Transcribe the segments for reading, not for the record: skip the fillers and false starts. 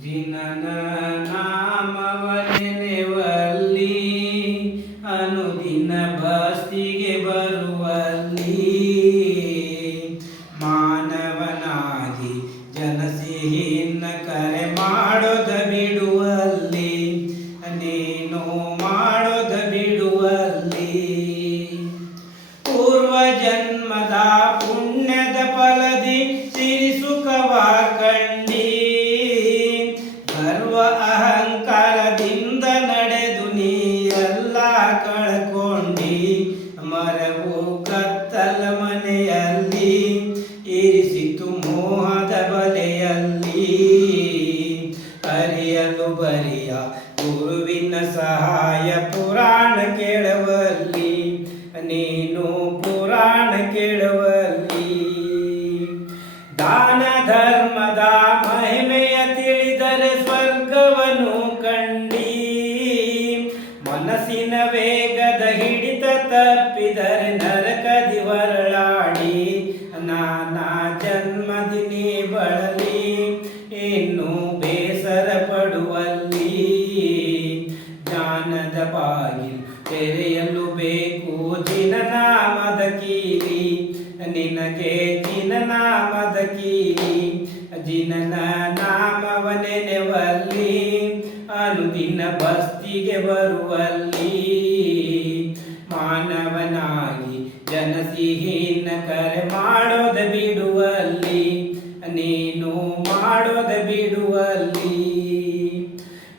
ಜಿನನ ನಾಮವನೆವಲ್ಲಿ ಅನುದಿನ ಬಸ್ತಿಗೆ ಬರುವಲ್ಲಿ ಮಾನವನಾಗಿ ಜನಸಿಹಿನ ಕರೆ ಮಾಡೋದ ಬಿಡುವಲ್ಲಿ ನೀನು ಮಾಡೋದ ಬಿಡುವಲ್ಲಿ ಪೂರ್ವ ಜನ್ಮದ ಪುಣ್ಯದ ಫಲದಿ ಸಿರಿ ಸುಖವ ಕಂಡಿ ಗರ್ವ ಅಹಂಕಾರದಿಂದ ನಡೆದು ನೀ ಎಲ್ಲ ಕಳ್ಕೊಂಡಿ ಮರವು ಕತ್ತಲ ಮನೆಯಲ್ಲಿ ಇರಿಸಿತು ಮೋಹದ ಬಲೆಯಲ್ಲಿ ಅರಿಯಲು ಬರಿಯ ಗುರುವಿನ ಸಹಾಯ ಪುರಾಣ ಕೇಳುವಲ್ಲಿ ನೀನು ಪುರಾಣ ಕೇಳುವಲ್ಲಿ ದಾನ ಧರ್ಮದ ಮಹಿಮೆಯ ತಿಳಿದರೆ ಸ್ವರ್ಗವನ್ನು ಕಂಡಿ ಮನಸ್ಸಿನ ವೇಗದ ಹಿಡಿತ ತಪ್ಪಿದರೆ ನರಕದಿ ಹೊರಳಾಡಿ ನಾನಾ ಜನ್ಮದಿ ನೀ ಬಳಲಿ ಇನ್ನು ಬೇಸರ ಪಡುವಲ್ಲಿ ಜ್ಞಾನದ ಬಾಗಿಲು ತೆರೆಯಲು ಬೇಕು ಜಿನನಾಮದ ಕೀಲಿ ನಿನಗೆ ಜಿನನಾಮದ ಕೀಲಿ ಜಿನನ ನಾಮವ ನೆನೆವಲ್ಲಿ ಅನುದಿನ ಬಸ್ತಿಗೆ ಬರುವಲ್ಲಿ ಮಾನವನಾಗಿ ಜನಸಿಹಿನ ಕರೆ ಮಾಡೋದ ಬಿಡುವಲ್ಲಿ ನೀನು ಮಾಡೋದ ಬಿಡುವಲ್ಲಿ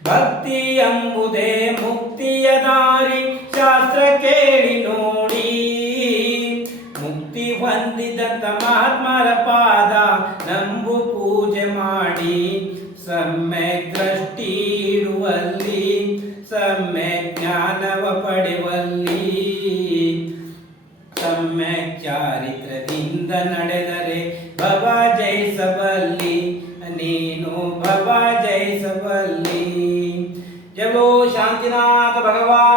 ಭಕ್ತಿ ಎಂಬುದೇ ಮುಕ್ತಿಯ ದಾರಿ ಶಾಸ್ತ್ರ ಕೇಳಿ ನೋಡಿ ಮುಕ್ತಿ ಹೊಂದಿದಂತ ಮಹಾತ್ಮರ ಪಾದ ನಂಬು ಪೂಜೆ ಮಾಡಿ ಸಮ್ಯಕ್ ದೃಷ್ಟಿ ಇಡುವಲ್ಲಿ ಸಮ್ಯಕ್ ಜ್ಞಾನವ ಪಡೆಯುವಲ್ಲಿ ಸಮ್ಯಕ್ ಚಾರಿತ್ರದಿಂದ ನಡೆದರೆ ಭವ ಜಯಿಸಬಲ್ಲಿ ನೀನು ಭವ ಜಯಿಸಬಲ್ಲಿ ಜಗೋ ಶಾಂತಿನಾಥ ಭಗವಾನ್